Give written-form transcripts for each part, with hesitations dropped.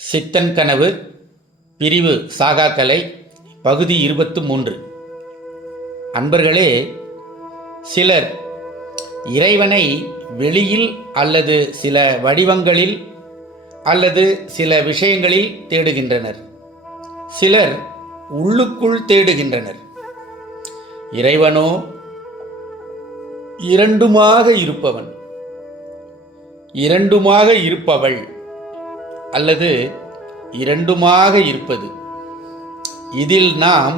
சித்தன் கனவு பிரிவு சாகாக்கலை பகுதி 23. அன்பர்களே, சிலர் இறைவனை வெளியில் அல்லது சில வடிவங்களில் அல்லது சில விஷயங்களில் தேடுகின்றனர். சிலர் உள்ளுக்குள் தேடுகின்றனர். இறைவனோ இரண்டுமாக இருப்பவன், இரண்டுமாக இருப்பவள் அல்லது இரண்டுமாக இருப்பது. இதில் நாம்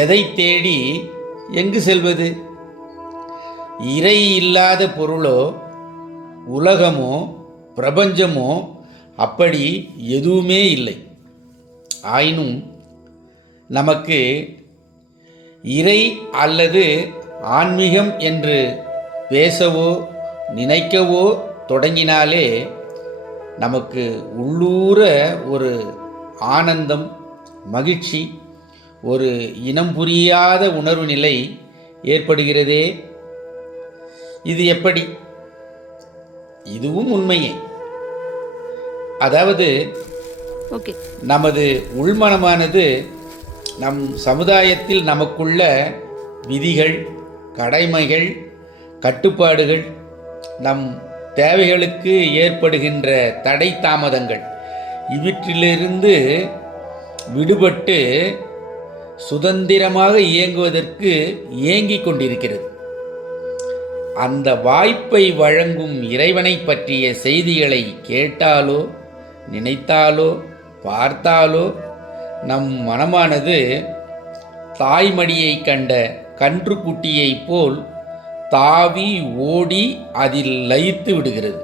எதை தேடி எங்கு செல்வது? இறை இல்லாத பொருளோ உலகமோ பிரபஞ்சமோ அப்படி எதுவுமே இல்லை. ஆயினும் நமக்கு இறை அல்லது ஆன்மீகம் என்று பேசவோ நினைக்கவோ தொடங்கினாலே நமக்கு உள்ளூர ஒரு ஆனந்தம், மகிழ்ச்சி, ஒரு இனம் புரியாத உணர்வு நிலை ஏற்படுகிறதே. இது எப்படி? இதுவும் உண்மையே. அதாவது நமது உள்மனமானது நம் சமுதாயத்தில் நமக்குள்ள விதிகள், கடமைகள், கட்டுப்பாடுகள், நம் தேவைகளுக்கு ஏற்படுகின்ற தடை தாமதங்கள் இவற்றிலிருந்து விடுபட்டு சுதந்திரமாக இயங்குவதற்கு ஏங்கிக் கொண்டிருக்கிறது. அந்த வாய்ப்பை வழங்கும் இறைவனை பற்றிய செய்திகளை கேட்டாலோ நினைத்தாலோ பார்த்தாலோ நம் மனமானது தாய்மடியை கண்ட கன்றுக்குட்டியைப் போல் தாவி ஓடி அதில் லயித்து விடுகிறது.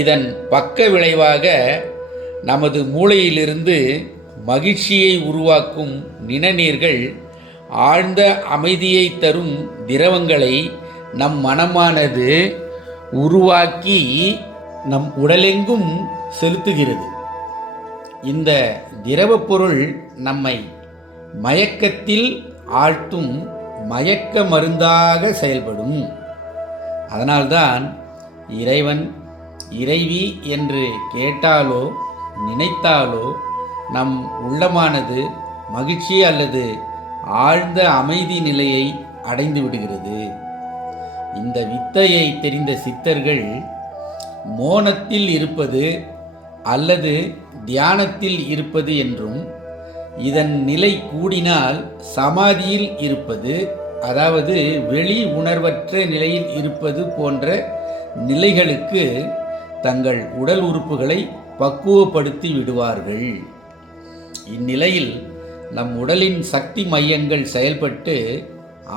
இதன் பக்க விளைவாக நமது மூளையிலிருந்து மகிழ்ச்சியை உருவாக்கும் நிணநீர்கள், ஆழ்ந்த அமைதியை தரும் திரவங்களை நம் மனமானது உருவாக்கி நம் உடலெங்கும் செலுத்துகிறது. இந்த திரவப் பொருள் நம்மை மயக்கத்தில் ஆழ்த்தும் மயக்க மருந்தாக செயல்படும். அதனால்தான் இறைவன், இறைவி என்று கேட்டாலோ நினைத்தாலோ நம் உள்ளமானது மகிழ்ச்சி அல்லது ஆழ்ந்த அமைதி நிலையை அடைந்து விடுகிறது. இந்த வித்தையை தெரிந்த சித்தர்கள் மோனத்தில் இருப்பது அல்லது தியானத்தில் இருப்பது என்றும், இதன் நிலை கூடினால் சமாதியில் இருப்பது, அதாவது வெளி உணர்வற்ற நிலையில் இருப்பது போன்ற நிலைகளுக்கு தங்கள் உடல் உறுப்புகளை பக்குவப்படுத்தி விடுவார்கள். இந்நிலையில் நம் உடலின் சக்தி மையங்கள் செயல்பட்டு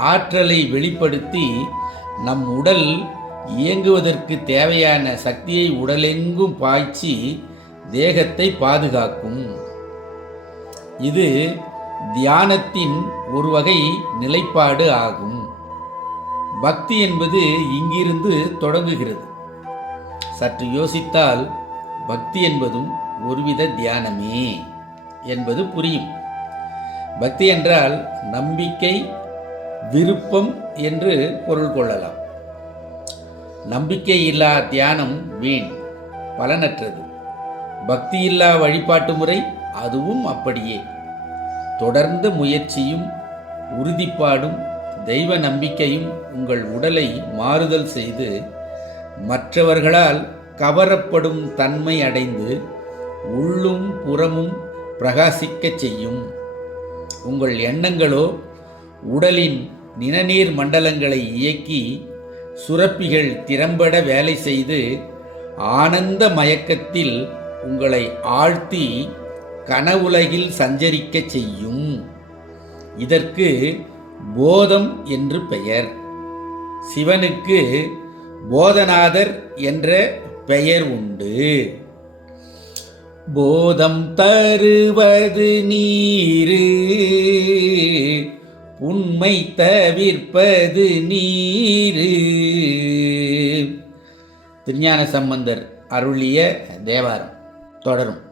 ஆற்றலை வெளிப்படுத்தி நம் உடல் இயங்குவதற்கு தேவையான சக்தியை உடலெங்கும் பாய்ச்சி தேகத்தை பாதுகாக்கும். இது தியானத்தின் ஒரு வகை நிலைப்பாடு ஆகும். பக்தி என்பது இங்கிருந்து தொடங்குகிறது. சற்று யோசித்தால் பக்தி என்பதும் ஒருவித தியானமே என்பது புரியும். பக்தி என்றால் நம்பிக்கை, விருப்பம் என்று பொருள் கொள்ளலாம். நம்பிக்கை இல்லா தியானம் வீண், பலனற்றது. பக்தியில்லா வழிபாட்டு முறை அதுவும் அப்படியே. தொடர்ந்த முயற்சியும் உறுதிப்பாடும் தெய்வ நம்பிக்கையும் உங்கள் உடலை மாறுதல் செய்து மற்றவர்களால் கவரப்படும் தன்மை அடைந்து உள்ளும் புறமும் பிரகாசிக்கச் செய்யும். உங்கள் எண்ணங்களோ உடலின் நிணநீர் மண்டலங்களை இயக்கி சுரப்பிகள் திறம்பட வேலை செய்து ஆனந்த மயக்கத்தில் உங்களை ஆழ்த்தி கனவுலகில் சஞ்சரிக்கச் செய்யும். இதற்கு போதம் என்று பெயர். சிவனுக்கு போதநாதர் என்ற பெயர் உண்டு. போதம் தருவது நீரு, உண்மை தவிர்ப்பது நீரு. திருஞான சம்பந்தர் அருளிய தேவாரம் தொடரும்.